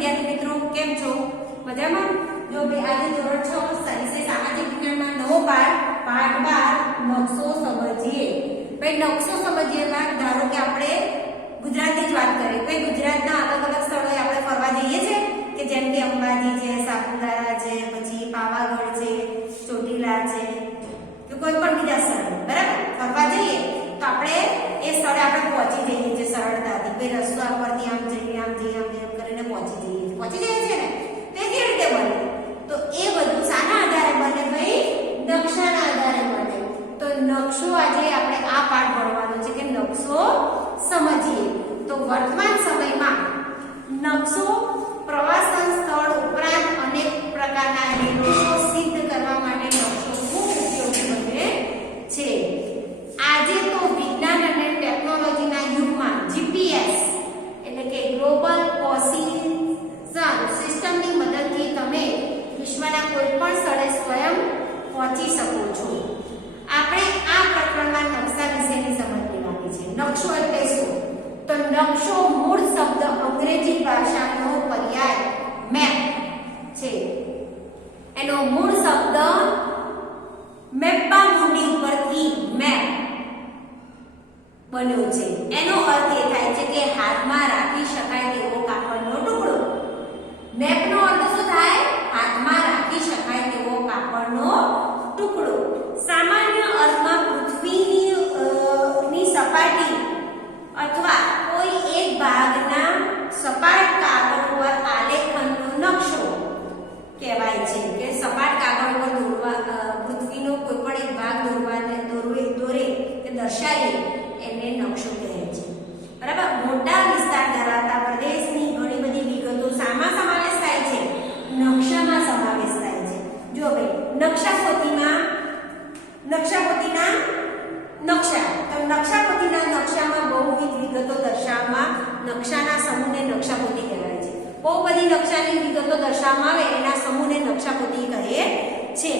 વિદ્યાર્થી મિત્રો, કેમ છો? મજામાં? જો બે આજે ધોરણ 6 વિષય સામાજિક વિજ્ઞાનમાં નવો પાઠ 12 નકશો સમજીએ. ભાઈ નકશો સમજીએમાં ધારો કે આપણે ગુજરાતની જ વાત કરીએ. ભાઈ ગુજરાતના અલગ અલગ સ્થળોએ આપણે ફરવા જઈએ છીએ કે જેમ કે અંબાજી છે, સાપુતારા છે, પછી પાવાગઢ છે, ચોટીલા છે કે કોઈ પણ બીજા સ્થળે બરાબર ફરવા જઈએ તો આપણે એ સ્થળે આપણે પહોંચી જઈએ છીએ સરળતાથી. ભાઈ રસ્તા પરથી આમ જઈએ કરીને પહોંચી જઈએ છીએ ને. તે કેવી રીતે બને? તો એ બધું શાના આધારે બને? ભાઈ નકશાના આધારે બને. તો નકશો આજે આપણે આ પાઠ ભણવાનો છે કે નકશો સમજીએ. તો વર્તમાન સમયમાં નકશો પ્રવાસન સ્થળ ઉપરાંત અનેક પ્રકારના હેતુઓ સિદ્ધ કરવા માટે નકશો ખૂબ ઉપયોગી બને છે. આજે તો વિજ્ઞાન અને ટેકનોલોજીના યુગમાં જીપીએસ એટલે કે ગ્લોબલ પોઝિશન સિસ્ટમની મદદથી તમે વિશ્વના કોઈ પણ સ્થળે સ્વયં પહોંચી શકો છો. આપણે આ પ્રકરણમાં નકશા વિશેની સમજ લેવાની છે. નકશો એટલે શું? તો નકશો મૂળ શબ્દ અંગ્રેજી ભાષાનો પર્યાય મેપ છે. એનો મૂળ શબ્દ મેપ્પા મુંડી પરથી મેપ બન્યો છે. એનો અર્થ એ થાય છે કે હાથમાં રાખી શકાય તેવો કાપડનો ટુકડો. મેપનો અર્થ શું થાય? હાથમાં રાખી શકાય તેવો કાપડનો ટુકડો. સામાન્ય અર્થમાં પૃથ્વીની સપાટી અથવા કોઈ એક ભાગના સપાટ કાગળ પર આલેખનનો નકશો કહેવાય છે. કે સપાટ કાગળ પર પૃથ્વીનો કોઈ પણ એક ભાગ દોરે કે દર્શાવીએ એને નકશો કહે છે. બરાબર. મોટા વિસ્તાર ધરાવતા પ્રદેશની ઘણી બધી વિગતો શામાં સમાવેશ થાય છે? નકશામાં સમાવેશ થાય છે. જો ભાઈ નકશાપોથીના નકશા તો નકશાપોથીના નકશામાં બહુવિધ વિગતો દર્શાવવામાં નકશાના સમૂહને નકશાપોથી કહેવાય છે. બહુ બધી નકશાની વિગતો દર્શાવવામાં આવે એના સમૂહને નકશાપોથી કહે છે.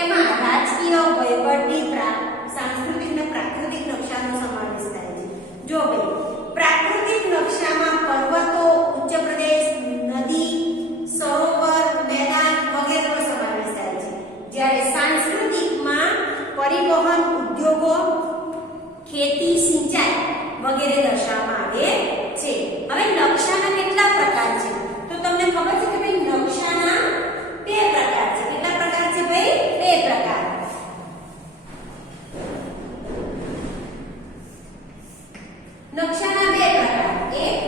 એમાં રાજકીય, વહીવટી, સાંસ્કૃતિક અને પ્રાકૃતિક નકશાનો સમાવેશ થાય છે. જો ભાઈ પ્રાકૃતિક નકશામાં પર્વતો, ઉચ્ચ પ્રદેશ, નદી, સરોવર, મેદાન વગેરેનો સમાવેશ થાય છે. જ્યારે સાંસ્કૃતિકમાં પરિવહન, ઉદ્યોગો, ખેતી, સિંચાઈ વગેરે દર્શાવવામાં આવે છે. હવે નકશાના કેટલા પ્રકાર છે? તો તમને ખબર છે કે ભાઈ નકશાના બે પ્રકાર છે. કેટલા પ્રકાર છે ભાઈ? બે પ્રકાર. નકશાના બે પ્રકાર. એક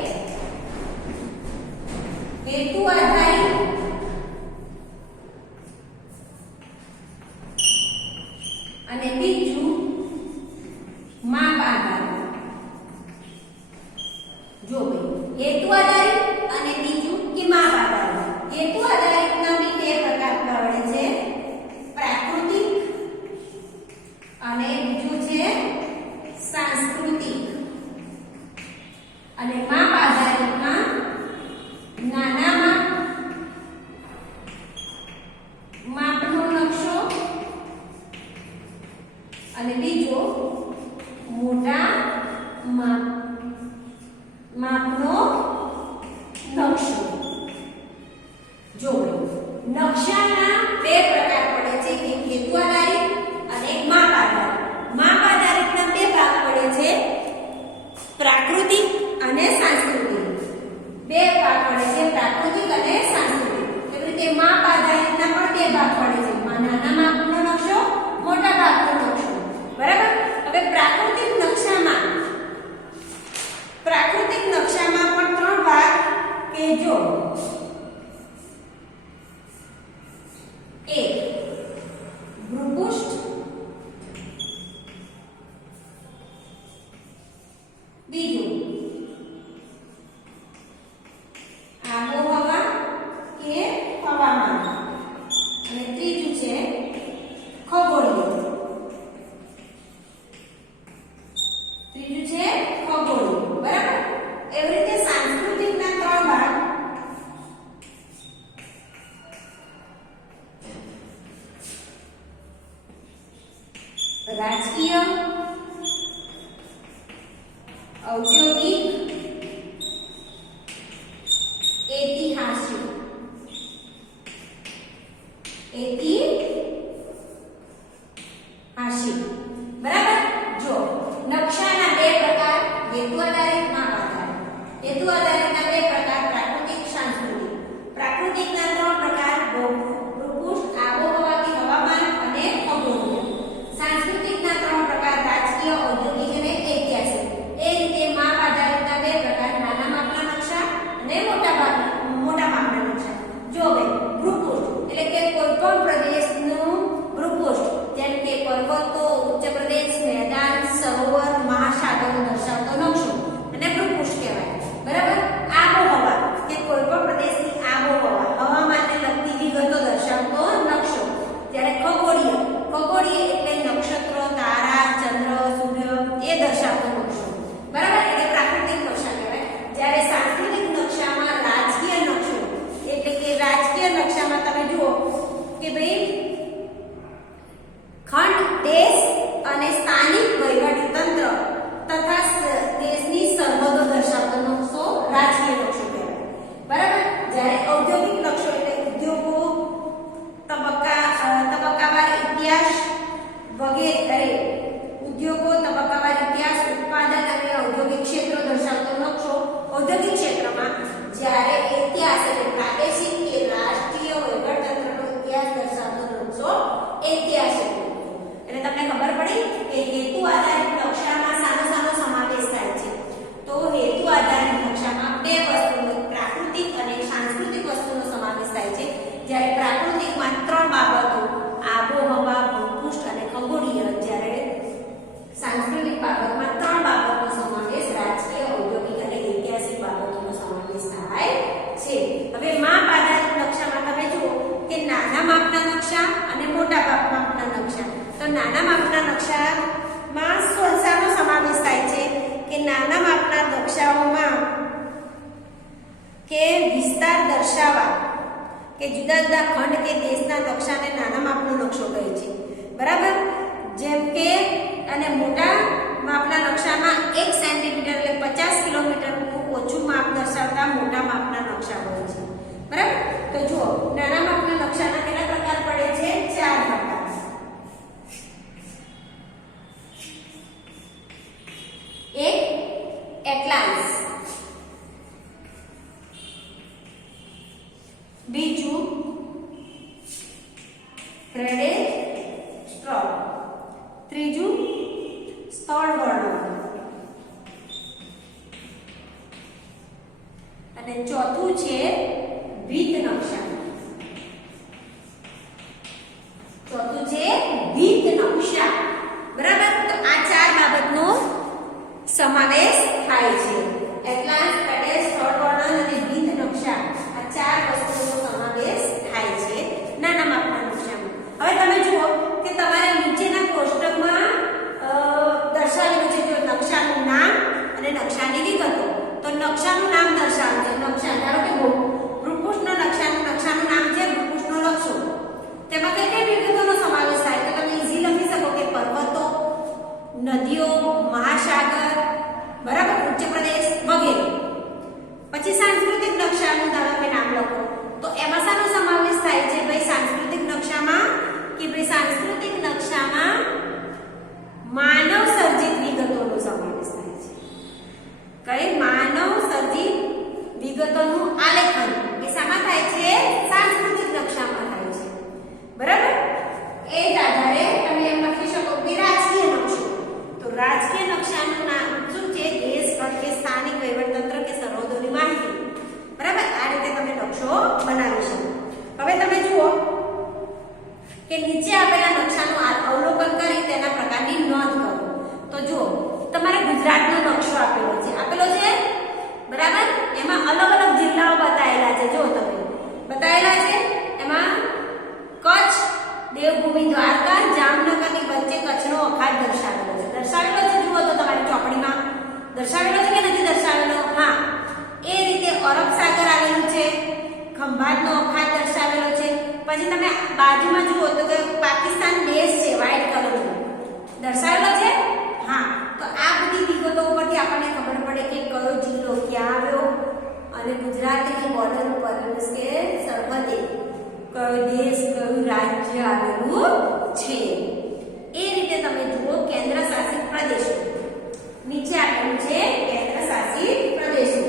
હેતુ આધારિત અને બીજું માપ આધારિત. જો ભાઈ હેતુ આધારિત અને બીજું કે માપ આધારિત. હેતુ આધારિતના બી બે પ્રકાર પડે છે. પ્રાકૃતિક અને બીજું છે સાંસ્કૃતિક. અને માપ આધારિતમાં નાના માપનો નકશો અને બીજો મોટા માપનો નકશો. જો નકશાના બે પ્રકાર પડે છે. એક હેતુ આધારિત અને એક માપ આધારિત. માપ આધારિતના બે ભાગ પડે છે. પ્રાકૃતિક અને સાંસ્કૃતિક. બે ભાગ પડે છે. પ્રાકૃતિક અને સાંસ્કૃતિક. એવી રીતે માપ આધારિતના પણ બે ભાગ પડે છે. નાના માપનો નકશો, મોટા માપનો નકશો. બરાબર. હવે પ્રાકૃતિક નકશામાં પણ ત્રણ ભાગ કે જો એક ભૂપૃષ્ઠ, બીજું આબોહવા કે હવામાન અને ત્રીજું છે ખગોળીય. બરાબર. એવી રીતે જ્યારે પ્રાકૃતિકમાં 3 બાબતો આબોહવા, ભૂપૃષ્ઠ અને ખગોળીય, જ્યારે સાંસ્કૃતિક બાબતમાં 3 બાબતનો સમાવેશ રાજકીય, ઔદ્યોગિક અને ઐતિહાસિક બાબતોનો સમાવેશ થાય છે. હવે માપ આધારિત નકશામાં તમે જુઓ કે નાના માપના નકશા અને મોટા માપના નકશા. તો નાના માપના નકશામાં શાનો સમાવેશ થાય છે કે નાના માપના નકશાઓમાં કે વિસ્તાર દર્શાવવા કે જુદા જુદા ખંડ કે દેશના નકશાને નાના માપનો નકશો કહે છે, બરાબર. જેમ કે અને મોટા માપના નકશામાં 1 સેન્ટીમીટર એટલે 50 કિલોમીટરનું ઓછું માપ દર્શાવતા મોટા માપના નકશા હોય છે, બરાબર. તો જુઓ, નાના માપના નકશાના કેટલા પ્રકાર પડે છે? 4 પ્રકાર. એક એટલાસ, બીજું કેડેસ્ટ્રોલ, ત્રીજું સ્થળ વર્ણન અને ચોથું છે ભીત નકશા. ચોથું છે ભીત નકશા, બરાબર. તો આ 4 બાબતનો સમાવેશ થાય છે. એટલાસ, કેડેસ્ટ્રોલ, સ્થળ વર્ણન અને ભીત નકશા, આ 4 વસ્તુઓનો સમાવેશ થાય છે નાના માપના નકશામાં. હવે તમે જુઓ કે તમારે નીચેના કોષ્ટકમાં દર્શાવેલું છે જો નકશાનું નામ અને નકશાની વિગતો. તો નકશાનું નામ દર્શાવે છે. નકશા ધારો કે ભૂપૃષ્ઠનો નકશાનું નામ છે ભૂપૃષ્ઠનો નકશો. તેમાં કઈ કઈ વિગતોનો સમાવેશ થાય? તો તમે ઈઝી લખી શકો કે પર્વતો, નદીઓ, મહાસાગર, બરાબર, ઉચ્ચ પ્રદેશ વગેરે. પછી સાંસ્કૃતિક નકશાનું ધારો કે નામ લખો. તો એમાં શાનો સમાવેશ થાય છે? ભાઈ સાંસ્કૃતિક નકશામાં સાંસ્કૃતિક નકશામાં માનવ સર્જિત વિગતોનો સમાવેશ થાય છે. કઈ? માનવ સર્જિત વિગતોનું આલેખન એ શામાં થાય છે? સાંસ્કૃતિક નકશામાં થાય છે, બરાબર. એ જ આધારે તમે એમ લખી શકો કે રાજકીય નકશો. તો રાજકીય નકશાનું નામ શું છે? દેશ, ખંડ કે સ્થાનિક વહીવટતંત્ર કે સરહદોની માહિતી, બરાબર. આ રીતે તમે નકશો બનાવી શકો. હવે તમે જુઓ કે નીચે આપેલા નકશાનું અવલોકન કરી તેના પ્રકારની નોંધ કરો. તો જુઓ, તમારે ગુજરાતનો નકશો આપેલો છે, બરાબર. એમાં અલગ અલગ જિલ્લાઓ બતાવેલા છે. જો તમે બતાવેલા છે એમાં કચ્છ, દેવભૂમિ દ્વારકા, જામનગરની વચ્ચે કચ્છનો અખાત દર્શાવેલો છે. જુઓ તો તમારી ચોપડીમાં દર્શાવેલો છે કે નથી દર્શાવેલો? હા. એ રીતે અરબ સાગર આવેલું છે, ખંભાતનો અખાત દર્શાવેલો છે. પછી તમે બાજુમાં જુઓ તો પાકિસ્તાન દેશ છે, વ્હાઈટ કલરનો દર્શાવેલો છે. હા. તો આ બધી વિગતો ઉપરથી આપણને ખબર પડે કે કયો જિલ્લો ક્યાં આવ્યો અને ગુજરાતની બોર્ડર ઉપર કે સરહદે કયો દેશ, કયું રાજ્ય આવેલું છે. એ રીતે તમે જુઓ કેન્દ્ર શાસિત પ્રદેશો. નીચે આપેલું છે કેન્દ્ર શાસિત પ્રદેશો.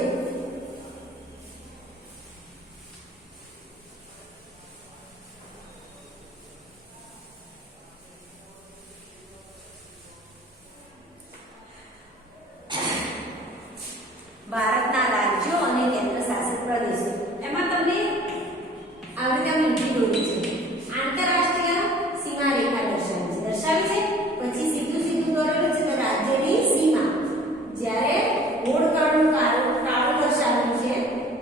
ભારતના રાજ્યો અને કેન્દ્ર શાસિત પ્રદેશો. એમાં તમને આવી રીતે લીટી દોરી છે. આંતરરાષ્ટ્રીય સીમા રેખા દર્શાવી છે. પછી સીધું દોરેલું છે તો રાજ્યની સીમા. જ્યારે ગોળ કાળું દર્શાવ્યું છે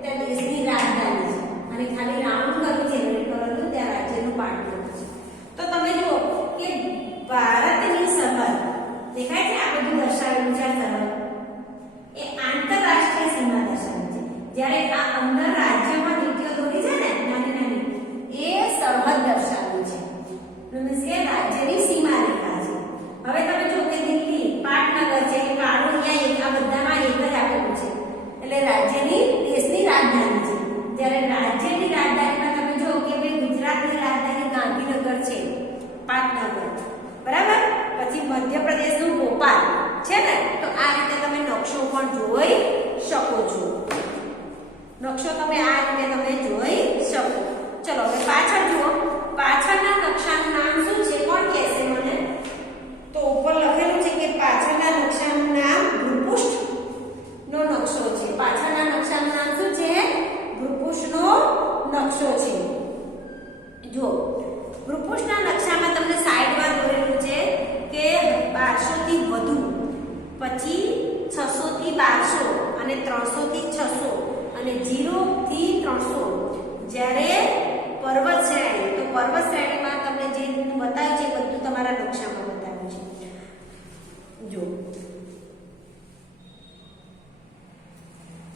ત્યાં દેશની રાજધાની છે અને ખાલી રાઉન્ડ કર્યું છે રેડ કલરનું ત્યાં રાજ્યનું પાર્ટ છે. તો તમે જુઓ કે ભારતની સરહદ દેખાય છે, આ બધું દર્શાવેલું છે. સરહદ એ આંતરરાષ્ટ્રીય સીમા દર્શાવે છે. જ્યારે આ અંદર રાજ્યમાં લીટીઓ દોરી છે ને નાની એ સરહદ દર્શાવે છે. મીન્સ કે રાજ્યની સીમા રેખા છે. હવે તમે જો કે દિલ્હી, પાટનગર છે, કાળુયા, આ બધામાં એક જ આપેલું છે એટલે રાજ્યની દેશની રાજધાની છે. જ્યારે રાજ્યની રાજધાનીમાં તમે જો કે ભાઈ ગુજરાતની રાજધાની ગાંધીનગર છે, પાટનગર, બરાબર. પછી મધ્યપ્રદેશનું ભોપાલ છે ને. તો આ રીતે તમે નકશો પણ જોઈ શકો છો. નકશો તમે આ રીતે તમે જોઈ શકો. ચલો હવે પાછળ જુઓ. પાછળના નકશાનું નામ શું છે? કોણ કહેશે મને? તો ઉપર લખેલું છે કે પાછળના નકશાનું નામ ભૂપૃષ્ઠનો નકશો છે. પાછળના નકશાનું નામ શું છે? ભૂપૃષ્ઠનો નકશો છે. થી 300 જ્યારે પર્વત શ્રેણી, તો પર્વત શ્રેણીમાં તમને જે બતાવ્યું છે બધું તમારા નકશામાં બતાવ્યું છે. જો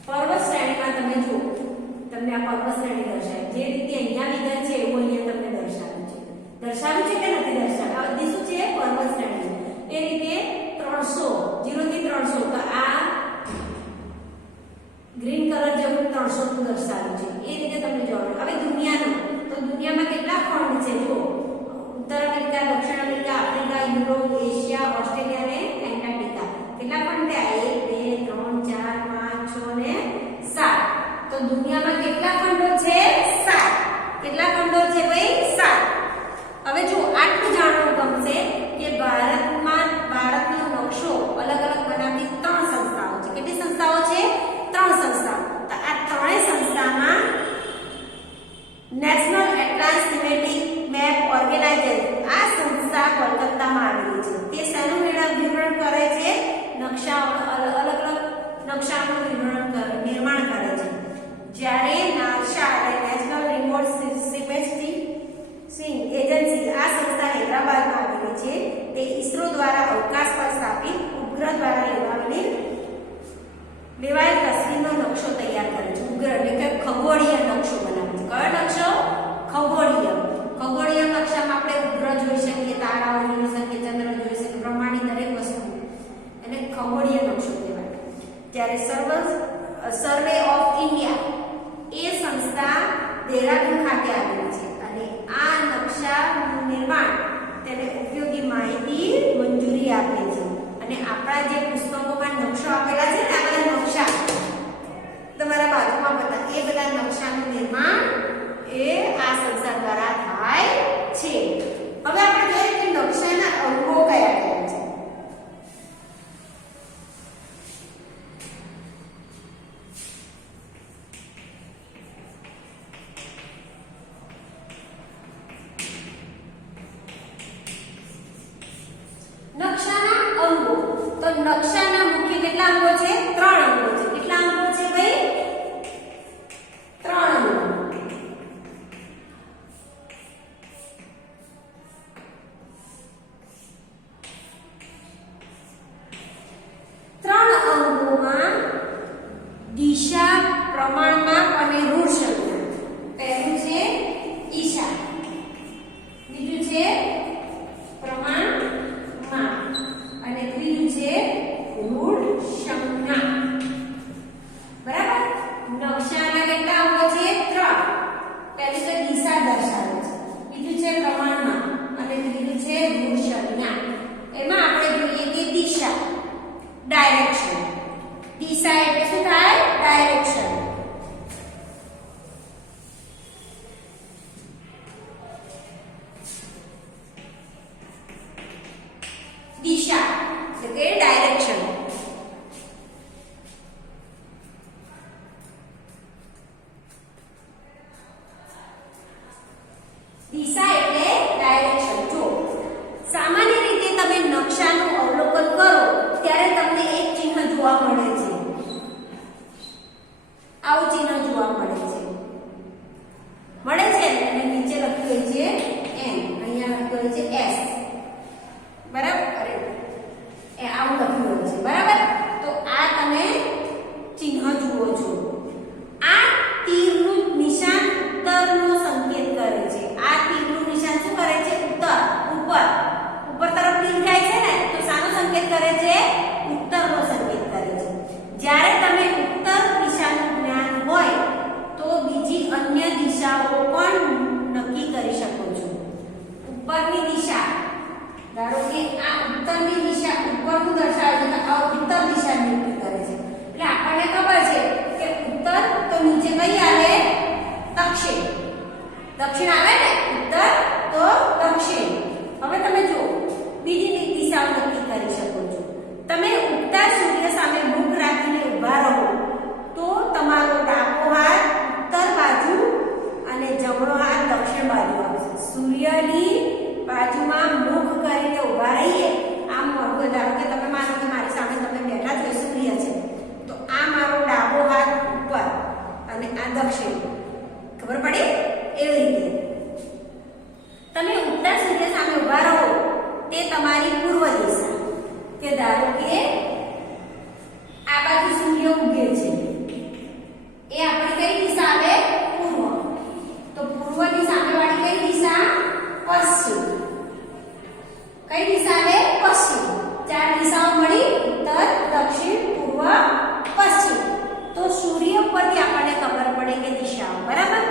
પર્વત શ્રેણીમાં તમે જુઓ, તમને આ પર્વત શ્રેણી દર્શાવી, જે રીતે અહીંયા વિધાન છે એવું અહીંયા તમને દર્શાવ્યું છે કે નથી દર્શાવ્યું? આ બધી શું છે? પર્વત શ્રેણી. એ રીતે 300 0 થી 300, તો આ ગ્રીન કલર જેવું 300 નું દર્શાવ્યું છે. એ રીતે તમને જોવાનું. હવે દુનિયાનું, તો દુનિયામાં કેટલા ખંડ છે? જો ઉત્તર અમેરિકા, દક્ષિણ America, Africa, Europe, Asia, Australia અને એન્ટાર્કટિકા. કેટલા ખંડ થયા? 1 2 3 4 5 6 ને 7. તો દુનિયામાં કેટલા ખંડો છે? 7. કેટલા ખંડો છે ભાઈ? 7. હવે જો આટલું જાણવું ગમશે કે ભારતનો નકશો અલગ અલગ બનાવતી 3 સંસ્થાઓ છે. કેટલી સંસ્થાઓ છે? 3 સંસ્થાઓ. તો આ ત્રણેય સંસ્થામાં national atlas thematic map organization, આ સંસ્થા કોલકાતામાં આવેલી છે. તે શેનું વિવરણ કરે છે? નકશાઓ, અલગ અલગ નકશાઓનું નિર્માણ કરે છે. જ્યારે NASA national remote sensing agency, આ સંસ્થા હૈદરાબાદમાં આવેલી છે. તે ઇસરો દ્વારા અવકાશ પર સ્થાપિત ઉપગ્રહ દ્વારા લેવાયેલ તસવીરનો નકશો તૈયાર કરે છે. ઉપગ્રહ એટલે કે ખગોળીય નકશો બનાવે છે. કયો નકશો? ખગોળીય. ખગોળીય નકશામાં આપણે ઉપગ્રહ જોઈ શકીએ, તારાઓ જોઈ શકીએ, ચંદ્ર જોઈ શકીએ, બ્રહ્માંડની દરેક વસ્તુ, એને ખગોળીય નકશો કહેવાય. જ્યારે સર્વે ઓફ ઇન્ડિયા, એ સંસ્થા દેહરાદૂન ખાતે આવેલી છે અને આ નકશાનું નિર્માણ તેને ઉપયોગી માહિતી મંજૂરી આપે છે. અને આપણા જે પુસ્તકોમાં નકશો આપેલા છે ને, આ બધા નકશા તમારા બાજુમાં બધા, એ બધા નકશાનું નિર્માણ એ આ સંસ્થા દ્વારા થાય છે. હવે આપણે જોઈએ કે નકશાના અંગો કયા કયા છે. નકશાના અંગો, તો નકશાના મુખ્ય કેટલા અંગો છે? 3 અંગો છે. કેટલા અંગો છે ભાઈ? 3 અંગો. અંગોમાં દિશા, પ્રમાણમાપ અને રૂઢ સંજ્ઞા. પહેલું છે દિશા, બીજું છે પ્રમાણમાપ અને ત્રીજું છે રૂઢ સંજ્ઞા. બરાબર? નકશાના કેટલા અંગો છે? 3. પહેલું છે દિશા દર્શાવે છે, બીજું છે પ્રમાણમાપ અને ત્રીજું છે રૂઢ સંજ્ઞા. એમાં આપણે જોઈએ કે દિશા, ડાયરેક્શન. દિશા એટલે શું થાય? ડાયરેક્શન. દિશા એટલે કે ડાયરેક્શન. દિશા એટલે ડાયરેક્શન. જો સામાન્ય રીતે તમે નકશાનું અવલોકન કરો ત્યારે તમને એક ચિહ્ન જોવા મળે છે. આવું ચિહ્ન જોવા મળે છે. અને નીચે લખ્યું છે M, અહીંયા લખ્યું છે S. બરાબર? એ આવું લખ્યું છે. બરાબર? તો આ તમે ચિહ્ન જુઓ છો. આ તીરનું નિશાન ઉત્તરનો સંકેત કરે છે. આ તીરનું નિશાન શું કરે છે? ઉત્તર, ઉપર તરફ તીર જાય છે ને, તો શાનો સંકેત કરે છે? ઉત્તરનો સંકેત કરે છે. જ્યારે તમે ઉત્તર દિશાનું જ્ઞાન હોય તો બીજી અન્ય દિશાઓ પણ નક્કી કરી શકો છો. ઉપરની દિશા, ધારો કે આ ઉત્તરની દિશા ઉપરનું દર્શાવે છે, તો આ ઉત્તર દિશા નક્કી કરે છે. એટલે આપણને ખબર છે કે ઉત્તર તો નીચે કઈ આવે? દક્ષિણ. દક્ષિણ આવે ને, ઉત્તર તો દક્ષિણ. હવે તમે જો બીજી દિશાઓ નક્કી કરી શકો છો. તમે ઉગતા સૂર્ય સામે મુખ રાખીને ઊભા રહો તો તમારો ડાબો હાથ ઉત્તર બાજુ અને જમણો હાથ દક્ષિણ બાજુ આવશે. સૂર્યની બાજુમાં મુખ કરીને ઊભા રહીએ, આમ મોઢું, ધારો કે તમે માનો કે મારી સામે તમે બેઠા છો, સૂર્ય છે, તો આ મારો ડાબો હાથ ઉપર અને આ દક્ષિણ. ખબર પડી? એવી રીતે તમે ઉગતા સૂર્ય સામે ઉભા રહો તે તમારી પૂર્વ દિશા. કે ધારો કે આ બાજુ સૂર્ય ઉગે છે, એ આપણી કઈ દિશા આવે? પૂર્વ. તો પૂર્વની સામેવાળી કઈ દિશા? પશ્ચિમ. કઈ દિશા આવે? પશ્ચિમ. ચાર દિશાઓ મળી: ઉત્તર, દક્ષિણ, પૂર્વ, પશ્ચિમ. તો સૂર્ય પરથી આપણને ખબર પડે કે દિશાઓ, બરાબર?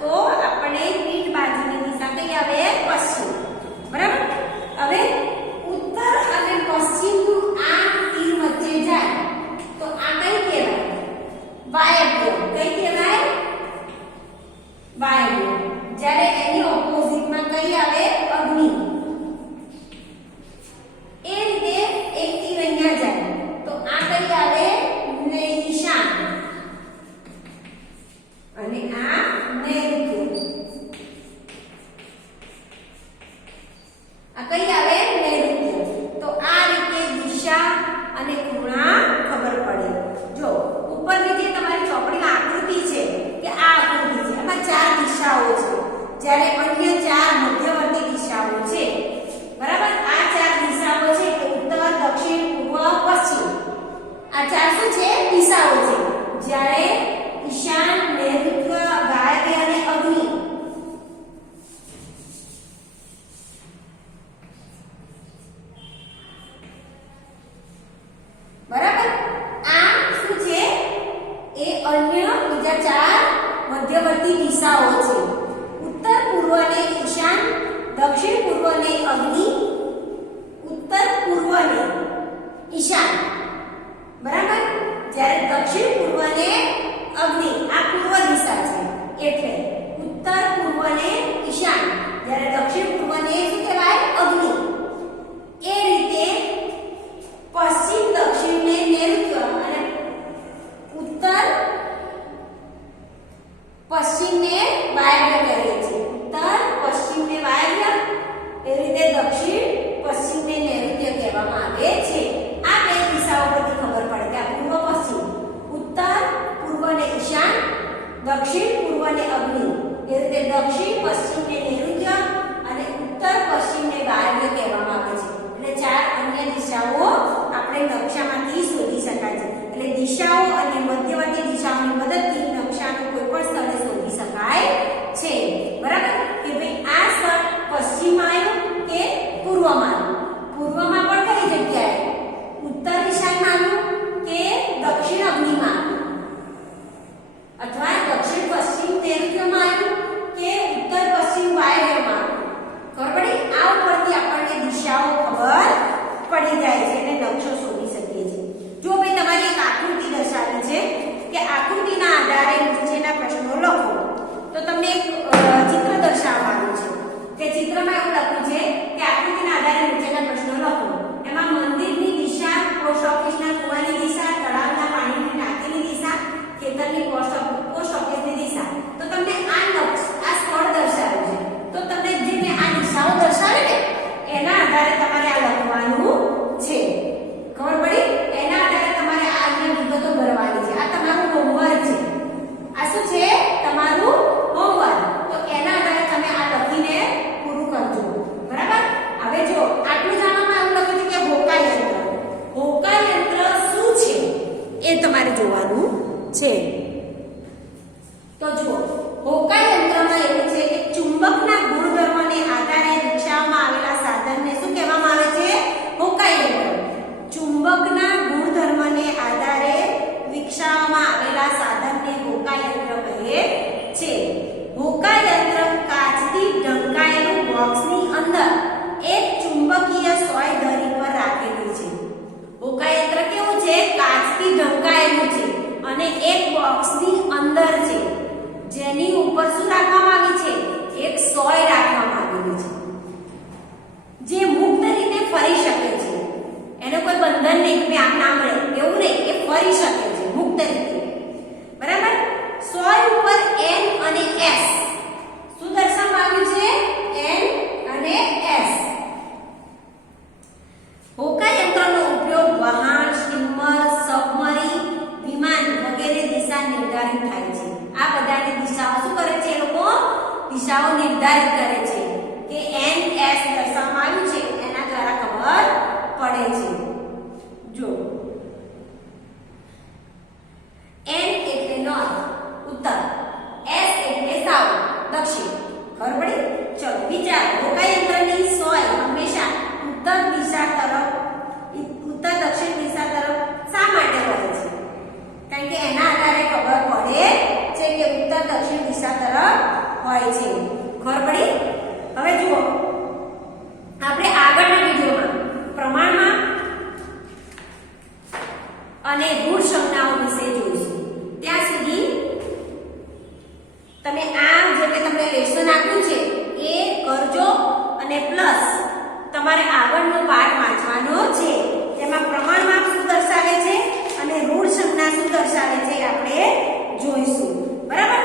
તો આપણે પીઠ બાજુની દિશા કઈ આવે? પશ્ચિમ. બરાબર? હવે ઉત્તર અને પશ્ચિમનું આ તીર વચ્ચે જાય તો આ કઈ કહેવાય? વાયવ્ય. કઈ કહેવાય? વાયવ્ય. જ્યારે એની ઓપોઝિટમાં કઈ આવે? અગ્નિ. એ રીતે એક તીર અહીંયા જાય તો આ કઈ આવે? ઈશાન. અને આ નૈઋત્ય. આ કઈ આવે? નૈઋત્ય. તો આ રીતે દિશા અને ખૂણા ખબર પડે. જો ઉપરની જે તમારી ચોપડીમાં આકૃતિ છે કે આ આકૃતિ છે, એમાં ચાર દિશાઓ છે, જ્યારે અન્ય ચાર મધ્યવર્તી દિશાઓ છે. બરાબર? આ ચાર દિશાઓ છે કે ઉત્તર, દક્ષિણ, પૂર્વ, પશ્ચિમ. આ ચાર શું છે? દિશાઓ છે. જ્યારે ઈશાન, નૈઋત્ય, વાયવ્ય અને અગ્નિ. બરાબર? આ શું છે? એ અન્ય બીજા ચાર મધ્યવર્તી દિશાઓ છે. ઉત્તર પૂર્વ ને ઈશાન, દક્ષિણ પૂર્વ ને અગ્નિ, ઉત્તર પૂર્વ ને ઈશાન. બરાબર? જ્યારે દક્ષિણ પૂર્વ ને અગ્નિ, આ પૂર્વ દિશા છે એટલે ઉત્તર પૂર્વ ને ઈશાન, જ્યારે દક્ષિણ પૂર્વ ને શું કહેવાય? અગ્નિ. એ રીતે પશ્ચિમ, દક્ષિણ ને નૈઋત્ય અને ઉત્તર પશ્ચિમ ને વાયવ્ય કહીએ છીએ. ઉત્તર પશ્ચિમ ને વાયવ્ય, એ રીતે દક્ષિણ પશ્ચિમ ને નૈઋત્ય કહેવામાં આવે છે. આ બે દિશાઓ પરથી ખબર પડે કે આ પૂર્વ પશ્ચિમ. ઉત્તર પૂર્વ ને ઈશાન, દક્ષિણ પૂર્વ ને અગ્નિ. એ રીતે દક્ષિણ પશ્ચિમ ને નૈઋત્ય અને ઉત્તર પશ્ચિમ ને વાયવ્ય કહેવામાં આવે છે. એટલે ચાર અન્ય દિશાઓ આપણે નકશામાંથી શોધી શકાય છે. એટલે દિશાઓ અને મધ્યવર્તી દિશાઓની મદદથી નકશાનું કોઈ પણ સ્થળે શોધી શકાય છે. બરાબર? કે ભાઈ આ સ્થળ પશ્ચિમમાં આવ્યું કે પૂર્વમાં આવ્યું? પૂર્વમાં પણ કઈ જગ્યાએ? ઉત્તર ઈશાનમાં આવ્યું કે દક્ષિણ અગ્નિમાં આવ્યું? અથવા દક્ષિણ પશ્ચિમ નૈઋત્યમાં આવ્યું કે ઉત્તર પશ્ચિમ વાયવ્યમાં આવ્યું? ખબર પડી? આ ઉપરથી આપણને દિશાઓ ખબર પડી જાય છે અને નકશો શોધી શકીએ છીએ. જો ભાઈ તમારી એક આકૃતિ દર્શાવી છે કે આકૃતિના આધારે નીચેના પ્રશ્નો લખો, તો તમને એક ચિત્ર દર્શાવવાનું છે કે ચિત્રમાં એવું લખ્યું છે કે આકૃતિના આધારે નીચેના પ્રશ્નો લખો. એમાં મંદિરની દિશા, પોસ્ટ ઓફિસના કુવાની દિશા, તળાવના પાણીની ટાંકીની દિશા, ખેતરની પોસ્ટ ઓફિસની દિશા. તો તમને આ સ્થળ દર્શાવ્યું છે, તો તમને જે મેં આ દિશાઓ દર્શાવી ને એના આધારે તમારે આ લખવાનું છે. ખબર પડી? એના આધારે તમારે આ અહીંયા વિગતો ભરવાની છે. આ તમારું હોમવર્ક છે. આ શું છે? તમારું હોમવર્ક. તો એના આધારે તમે આ લખીને પૂરું કરજો. બરાબર? હવે જો આટલું જાણવામાં એવું લખ્યું છે કે હોકા યંત્ર. હોકા યંત્ર શું છે એ તમારે જોવાનું છે. તો જુઓ, હોકા યંત્રમાં એવું છે કે ચુંબકના ગુણધર્મને આધારે વિકસાવવામાં આવેલા સાધનને શું કહેવામાં આવે છે? હોકા યંત્ર. ચુંબકના ગુણધર્મને આધારે વિકસાવવામાં આવેલા સાધનને હોકા યંત્ર કહે છે. હોકા યંત્ર કાચથી ઢંકાયેલું બોક્સની અંદર એક ચુંબકીય સોય ધરી પર રાખેલી છે. હોકા યંત્ર કેવું છે? કાચથી ઢંકાયેલું છે અને એક બોક્સની અંદર છે, જેની ઉપર શું રાખવામાં આવી છે? એક સોય રાખવામાં આવેલી છે, જે મુક્ત રીતે ફરી શકે છે. એનો કોઈ બંધન નહીં કે આમ નામ રહે એવું નહીં, એ ફરી શકે છે મુક્ત રીતે. બરાબર? સોય ઉપર N અને S શું દર્શાવવામાં આવ્યું છે? N અને S. હોકા યંત્રનો ઉપયોગ વાહન, સ્ટીમર, સબમરીન, વિમાન વગેરે દિશા નિર્ધારિત થાય છે. આ બધાને દિશાઓ નિર્ધારિત કરે છે કે NS દર્શાવવામાં આવ્યું છે એના દ્વારા ખબર પડે છે. જો N એટલે નોર્થ ઉત્તર, S એટલે સાઉથ દક્ષિણ. ખબર પડી? ચલો વિચારો, હોકાયંત્રની સોય હંમેશા ઉત્તર દક્ષિણ દિશા તરફ શા માટે વળે છે? કારણ કે એના આધારે ખબર પડે છે કે ઉત્તર દક્ષિણ દિશા તરફ હોય છે. ખબર પડી? હવે જુઓ, આપણે આગળના વિડિયોમાં પ્રમાણમાં અને રૂઢ સંજ્ઞાઓ વિશે જોઈશું. ત્યાં સુધી તમે આ જે મેં તમને લેસન આપ્યું છે એ કરજો અને પ્લસ તમારે આગળનો પાઠ વાંચવાનો છે. તેમાં પ્રમાણમાપ શું દર્શાવે છે અને રૂઢ સંજ્ઞા શું દર્શાવે છે આપણે જોઈશું. બરાબર?